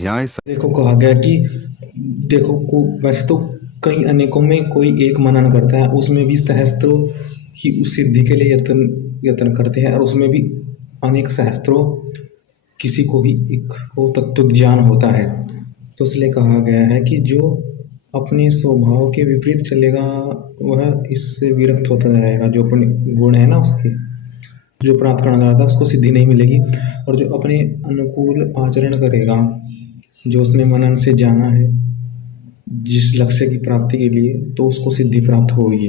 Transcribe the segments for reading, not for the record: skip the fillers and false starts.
स्वाध्याय देखो कहा गया कि देखो को वैसे तो कई अनेकों में कोई एक मनन करता है, उसमें भी सहस्त्रों ही उस सिद्धि के लिए यत्न यत्न करते हैं, और उसमें भी अनेक सहस्त्रों किसी को ही एक को तत्व ज्ञान होता है। तो इसलिए कहा गया है कि जो अपने स्वभाव के विपरीत चलेगा वह इससे विरक्त होता रहेगा। जो अपने गुण है ना उसके जो प्राप्त करना चाहता है उसको सिद्धि नहीं मिलेगी, और जो अपने अनुकूल आचरण करेगा, जो उसने मनन से जाना है जिस लक्ष्य की प्राप्ति के लिए, तो उसको सिद्धि प्राप्त होगी।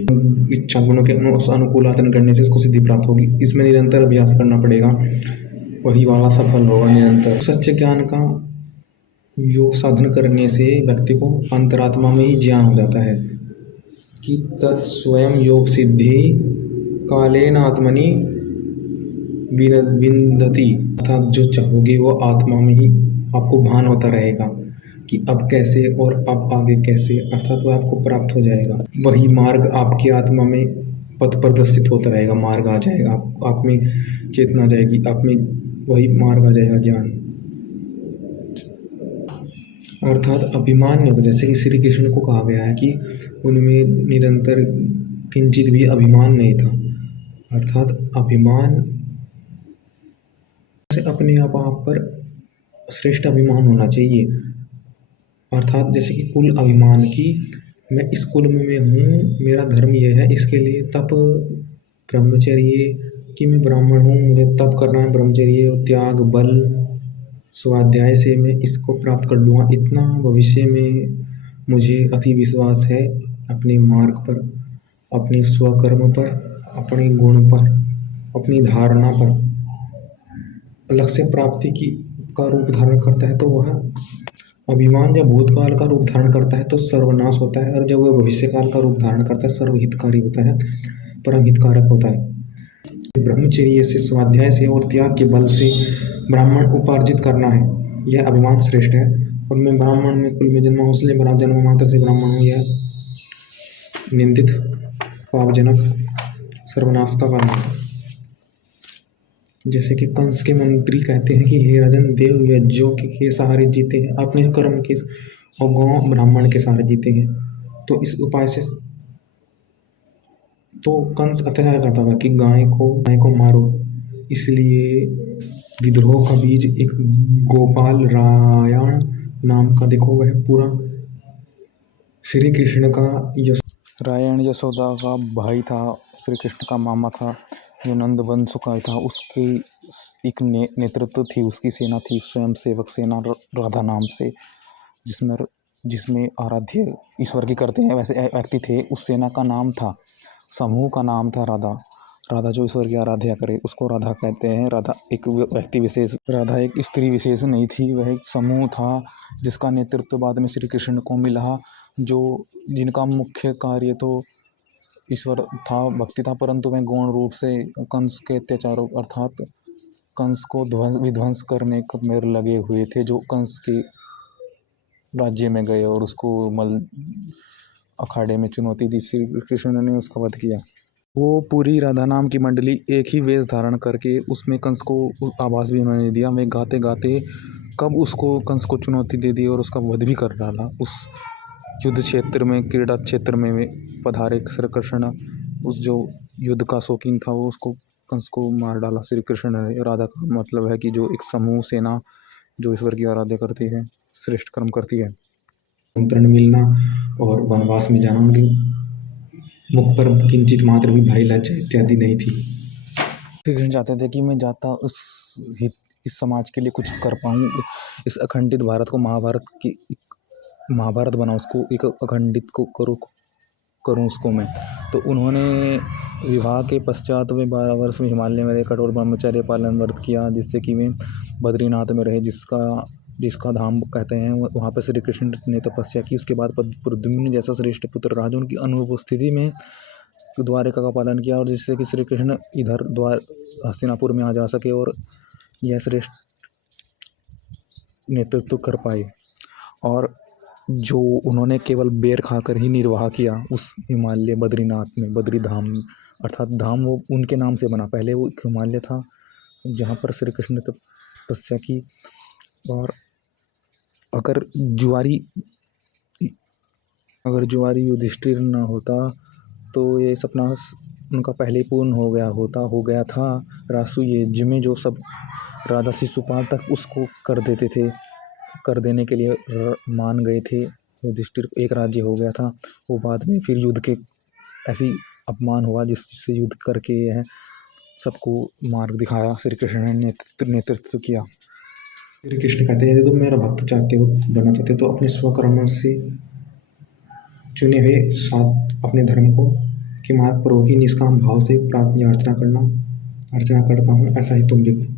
इच्छा गुणों के अनुकूल आचरण करने से उसको सिद्धि प्राप्त होगी। इसमें निरंतर अभ्यास करना पड़ेगा, वही वाला सफल होगा निरंतर। सच्चे ज्ञान का योग साधन करने से व्यक्ति को अंतरात्मा में ही ज्ञान हो जाता है कि तत्स्वयं योग सिद्धि कालेन आत्मनि विन्दति, अर्थात जो चाहोगे वो आत्मा में ही आपको भान होता रहेगा कि अब कैसे और अब आगे कैसे, अर्थात वह आपको प्राप्त हो जाएगा। वही मार्ग आपकी आत्मा में पथ प्रदर्शित होता रहेगा, मार्ग आ जाएगा, आप में चेतना आ जाएगी, आप में वही मार्ग आ जाएगा ज्ञान। अर्थात अभिमान नहीं होता, जैसे कि श्री कृष्ण को कहा गया है कि उनमें निरंतर किंचित भी अभिमान नहीं था। अर्थात अभिमान से अपने आप पर श्रेष्ठ अभिमान होना चाहिए। अर्थात जैसे कि कुल अभिमान की मैं इस कुल में मैं हूँ, मेरा धर्म यह है, इसके लिए तप ब्रह्मचर्य कि मैं ब्राह्मण हूँ, मुझे तप करना है, ब्रह्मचर्य त्याग बल स्वाध्याय से मैं इसको प्राप्त कर लूँगा। इतना भविष्य में मुझे अति विश्वास है अपने मार्ग पर, अपने स्वकर्म पर, अपने गुण पर, अपनी धारणा पर। लक्ष्य प्राप्ति की का रूप धारण करता है तो वह अभिमान जब भूतकाल का रूप धारण करता है तो सर्वनाश होता है, और जब वह भविष्यकाल का रूप धारण करता है सर्वहितकारी होता है, परम हितकारक होता है। ब्रह्मचर्य से, स्वाध्याय से और त्याग के बल से ब्राह्मण उपार्जित करना है, यह अभिमान श्रेष्ठ है। और मैं ब्राह्मण में कुल में जन्मा हूँ, इसलिए मेरा जन्म मात्र से ब्राह्मण हूँ, यह निंदित पापजनक सर्वनाश का कारण है। जैसे कि कंस के मंत्री कहते हैं कि हे राजन, देव यज्ञों के सहारे जीते हैं, अपने कर्म के, और गांव ब्राह्मण के सहारे जीते हैं। तो इस उपाय से तो कंस अत्याचार करता था कि गाय को मारो, इसलिए विद्रोह का बीज एक गोपाल रायण नाम का, देखो वह पूरा श्री कृष्ण का रायण यशोदा का भाई था, श्री कृष्ण का मामा था, जो नंद वंश का था। उसके एक नेतृत्व थी, उसकी सेना थी, स्वयं सेवक सेना राधा नाम से, जिसमें आराध्य ईश्वर की करते हैं वैसे व्यक्ति थे। उस सेना का नाम था, समूह का नाम था राधा। राधा जो ईश्वर की आराध्या करे उसको राधा कहते हैं। राधा एक व्यक्ति विशेष, राधा एक स्त्री विशेष नहीं थी, वह एक समूह था जिसका नेतृत्व बाद में श्री कृष्ण को मिला, जिनका मुख्य कार्य तो ईश्वर था, भक्ति था, परंतु वह गौण रूप से कंस के अत्याचारों अर्थात कंस को विध्वंस करने में लगे हुए थे, जो कंस के राज्य में गए और उसको अखाड़े में चुनौती दी। श्री कृष्ण ने उसका वध किया। वो पूरी राधा नाम की मंडली एक ही वेश धारण करके उसमें कंस को आवास भी उन्होंने दिया। मैं गाते गाते कब उसको कंस को चुनौती दे दी और उसका वध भी कर डाला। उस युद्ध क्षेत्र में, क्रीड़ा क्षेत्र में पधारे श्री कृष्ण, उस जो युद्ध का शौकीन था वो उसको कंस को मार डाला श्री कृष्ण ने। राधा का मतलब है कि जो एक समूह सेना जो ईश्वर की आराध्या करती है, श्रेष्ठ कर्म करती है। आमंत्रण मिलना और वनवास में जाना, उनके मुख पर किंचित मात्र भी भय लज्जा इत्यादि नहीं थी। श्री कृष्ण चाहते थे कि मैं जाता इस समाज के लिए कुछ कर पाऊँ, इस अखंडित भारत को महाभारत बनाऊँ, उसको एक अखंडित को करूँ उसको मैं। तो उन्होंने विवाह के पश्चात वे 12 वर्ष में हिमालय में रहे, कठोर ब्रह्मचर्य पालन व्रत किया, जिससे कि वे बद्रीनाथ में रहे, जिसका धाम कहते हैं। वहाँ पर श्री कृष्ण ने तपस्या की। उसके बाद प्रद्युम्न जैसा श्रेष्ठ पुत्र रहा, जो उनकी अनुपस्थिति में द्वारिका का पालन किया, और जिससे कि श्री कृष्ण इधर हस्तिनापुर में आ जा सके और यह श्रेष्ठ नेतृत्व कर पाए। और जो उन्होंने केवल बेर खाकर ही निर्वाह किया उस हिमालय बद्रीनाथ में, बद्री धाम में, अर्थात धाम वो उनके नाम से बना। पहले वो एक हिमालय था जहाँ पर श्री कृष्ण ने तपस्या की, और अगर जुआरी अगर जुआरी युधिष्ठिर न होता तो ये सपना उनका पहले ही पूर्ण हो गया था। रासुयेज में जो सब राजा शिशुपाल तक उसको कर देने के लिए मान गए थे। युधिष्ठिर एक राज्य हो गया था। वो बाद में फिर युद्ध के ऐसी अपमान हुआ जिससे युद्ध करके यह सबको मार्ग दिखाया। श्री कृष्ण ने नेतृत्व किया। श्री कृष्ण कहते हैं यदि तुम मेरा भक्त चाहते हो बनना चाहते हो तो अपने स्वकर्म से चुने हुए साथ अपने धर्म को के मार्ग पर होगी निष्काम भाव से प्रार्थना अर्चना करता हूँ, ऐसा ही तुम भी करो।